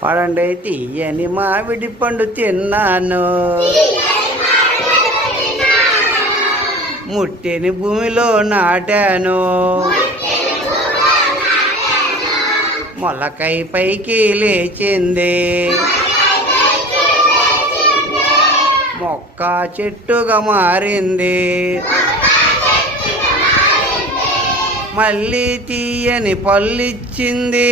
పాడండి. తీయని మామిడి పండు తిన్నాను, ముట్టిని భూమిలో నాటాను, మొలకై పైకి లేచింది, మొక్క చెట్టుగా మారింది, మళ్ళీ తీయని పళ్ళిచ్చింది,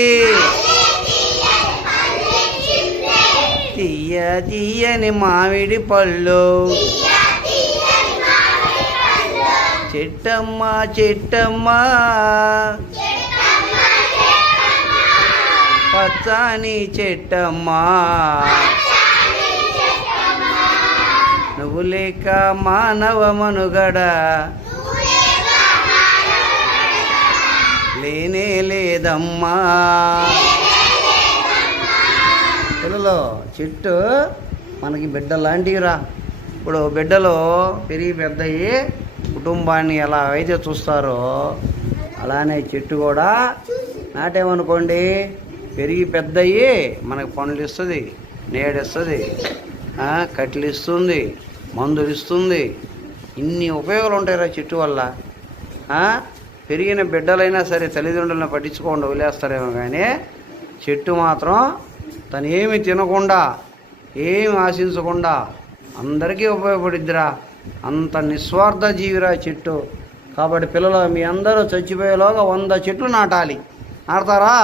తీయ తీయని మామిడి పళ్ళు, చెట్టమ్మ చెట్టమ్మ పచ్చని చెట్టమ్మ, నువ్వు లేక మానవ మనుగడ లేనే లేదమ్మా. పిల్లలు, చెట్టు మనకి బిడ్డ లాంటివిరా. ఇప్పుడు బిడ్డలు పెరిగి పెద్దయి కుటుంబాన్ని ఎలా అయితే చూస్తారో అలానే చెట్టు కూడా నాటేమనుకోండి, పెరిగి పెద్దయి మనకు పనులు ఇస్తుంది, నీడిస్తుంది, కట్టెలు ఇస్తుంది, మందులు ఇస్తుంది. ఇన్ని ఉపయోగాలు ఉంటాయిరా చెట్టు వల్ల. పెరిగిన బిడ్డలైనా సరే తల్లిదండ్రులను పట్టించుకోకుండా వదిలేస్తారేమో, కానీ చెట్టు మాత్రం తను ఏమి తినకుండా ఏమి ఆశించకుండా అందరికీ ఉపయోగపడిద్దిరా. అంత నిస్వార్థ జీవిరా చెట్టు. కాబట్టి పిల్లలు, మీ అందరూ చచ్చిపోయేలోగా 100 చెట్లు నాటాలి. నాడతారా?